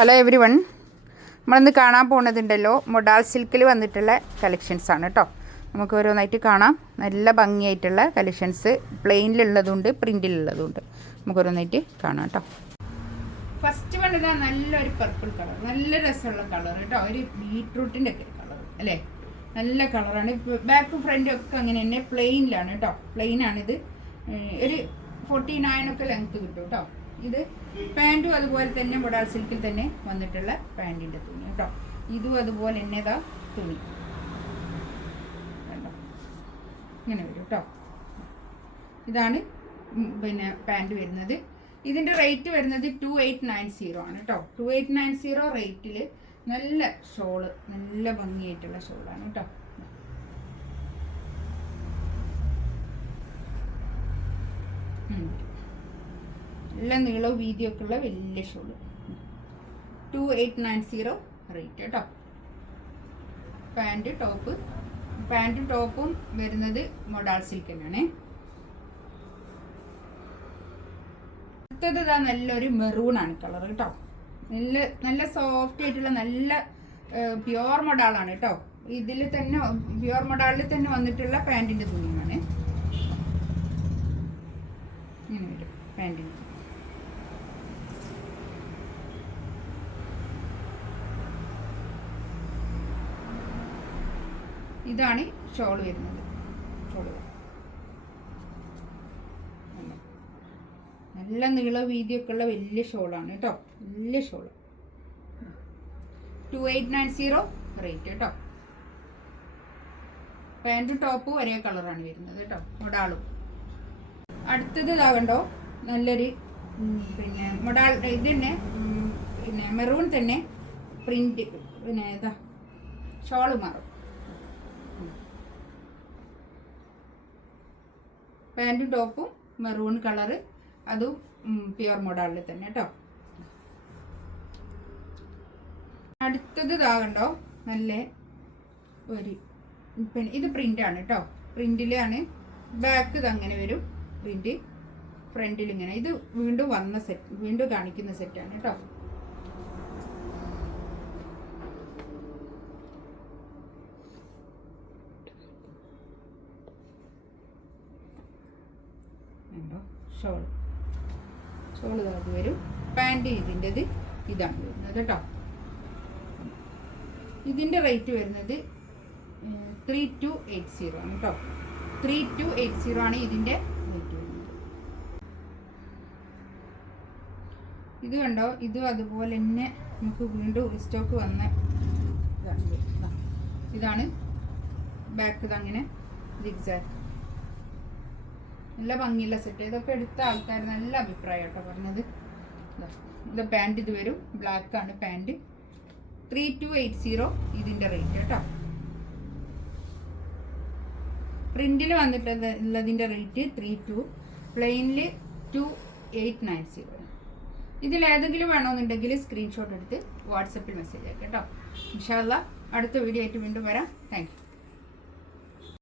Hello every one, നമ്മളിന്ന് കാണാൻ പോകുന്നതുണ്ടല്ലോ modal സിൽക്കിൽ വന്നിട്ടുള്ള കളക്ഷൻസാണ് കേട്ടോ. നമുക്ക് ഓരോന്നായിട്ട് കാണാം. നല്ല ഭംഗിയായിട്ടുള്ള കളക്ഷൻസ് പ്ലെയിനിലുള്ളതുണ്ട്, പ്രിൻറ്റിലുള്ളതുണ്ട്. നമുക്ക് ഓരോന്നായിട്ട് കാണാം കേട്ടോ. ഫസ്റ്റ് വേണ്ടത് നല്ലൊരു പർപ്പിൾ കളർ, നല്ല രസമുള്ള കളർ കേട്ടോ. ഒരു ബീട്രൂട്ടിൻ്റെ ഒക്കെ കളർ അല്ലേ, നല്ല കളറാണ്. ബാക്കും ഫ്രണ്ടും ഒക്കെ അങ്ങനെ തന്നെ പ്ലെയിനിലാണ് കേട്ടോ. പ്ലെയിനാണിത്. ഒരു 49 ഒക്കെ ലെങ്ത്ത് കിട്ടും കേട്ടോ. ഇത് പാൻറ്റും അതുപോലെ തന്നെ മൊഡാൾ സിൽക്കിൽ തന്നെ വന്നിട്ടുള്ള പാൻറ്റിൻ്റെ തുണി കേട്ടോ. ഇതും അതുപോലെ തന്നെ ഇതാ തുണി കേട്ടോ, ഇങ്ങനെ വരും കേട്ടോ. ഇതാണ് പിന്നെ പാൻറ്റ് വരുന്നത്. ഇതിൻ്റെ റേറ്റ് വരുന്നത് 2890 ആണ് കേട്ടോ. 2890 റേറ്റിൽ നല്ല ഷോള്, നല്ല ഭംഗിയായിട്ടുള്ള ഷോളാണ് കേട്ടോ. നല്ല നീളവും വീതിയൊക്കെ ഉള്ള വലിയ ഷോള്. 2890 റേറ്റ് കേട്ടോ. പാൻറ്റും ടോപ്പും വരുന്നത് മൊഡാൾ സിൽക്ക് തന്നെയാണ്. അടുത്തത് ഇതാ നല്ലൊരു മെറൂണാണ് കളർ കേട്ടോ. നല്ല സോഫ്റ്റ് ആയിട്ടുള്ള നല്ല പ്യുവർ മൊഡാളാണ് കേട്ടോ. ഇതിൽ തന്നെ പ്യുവർ മൊഡാളിൽ തന്നെ വന്നിട്ടുള്ള പാൻറ്റിൻ്റെ തുണിയാണ്. ഇങ്ങനെ വരും പാൻറ്റിന്. ഇതാണ് ഷോൾ വരുന്നത്. നല്ല നീള വീതിയൊക്കെ ഉള്ള വലിയ ഷോളാണ് കേട്ടോ. വലിയ ഷോള്. 2890 റേറ്റ് കേട്ടോ. പാൻറ്റും ടോപ്പും ഒരേ കളറാണ് വരുന്നത് കേട്ടോ, മൊഡാളും. അടുത്തത് ഇതാകണ്ടോ നല്ലൊരു പിന്നെ മൊഡാൾ ഇത് തന്നെ, പിന്നെ മെറൂൺ തന്നെ പ്രിന്റ്, പിന്നെ ഇതാ ഷോള് മാറും. പാൻറ്റും ടോപ്പും മെറൂൺ കളറ്, അതും പ്യുവർ മൊഡാളിൽ തന്നെ കേട്ടോ. അടുത്തത് ഇതാകണ്ടോ നല്ല ഒരു പിന്നെ ഇത് പ്രിൻ്റാണ് കേട്ടോ. പ്രിൻറ്റിലാണ്. ബാക്ക് ഇത് അങ്ങനെ വരും പ്രിൻറ്റ്, ഫ്രണ്ടിൽ ഇങ്ങനെ. ഇത് വീണ്ടും വന്ന സെറ്റ്, വീണ്ടും കാണിക്കുന്ന സെറ്റാണ് കേട്ടോ. ഷോള് അത് വരും. പാൻറ്റ് ഇതിൻ്റെത് ഇതാണ് വരുന്നത് കേട്ടോ. ഇതിൻ്റെ റേറ്റ് വരുന്നത് 3280 ആണ് കേട്ടോ. 3280 ആണ് ഇതിൻ്റെ റേറ്റ് വരുന്നത്. ഇത് കണ്ടോ, ഇതും അതുപോലെ തന്നെ നമുക്ക് വീണ്ടും റീസ്റ്റോക്ക് വന്ന ഇതാണ്. ബാക്ക് ഇതങ്ങനെ സിഗ്സാഗ്, നല്ല ഭംഗിയുള്ള സെറ്റ്. ഇതൊക്കെ എടുത്ത ആൾക്കാർ നല്ല അഭിപ്രായം കേട്ടോ പറഞ്ഞത്. ഇത് പാൻറ്റ് ഇത് വരും, ബ്ലാക്ക് ആണ് പാൻറ്റ്. 3280 ഇതിൻ്റെ റേറ്റ് കേട്ടോ. പ്രിന്റിൽ വന്നിട്ടുള്ളതിൻ്റെ റേറ്റ് 32, പ്ലെയിനിൽ 2890. ഇതിലേതെങ്കിലും വേണമെന്നുണ്ടെങ്കിൽ സ്ക്രീൻഷോട്ട് എടുത്ത് വാട്സപ്പിൽ മെസ്സേജ് ആക്കാം കേട്ടോ. ഇൻഷാ അല്ലാഹ് അടുത്ത വീഡിയോ ആയിട്ട് വീണ്ടും വരാം. Thank you.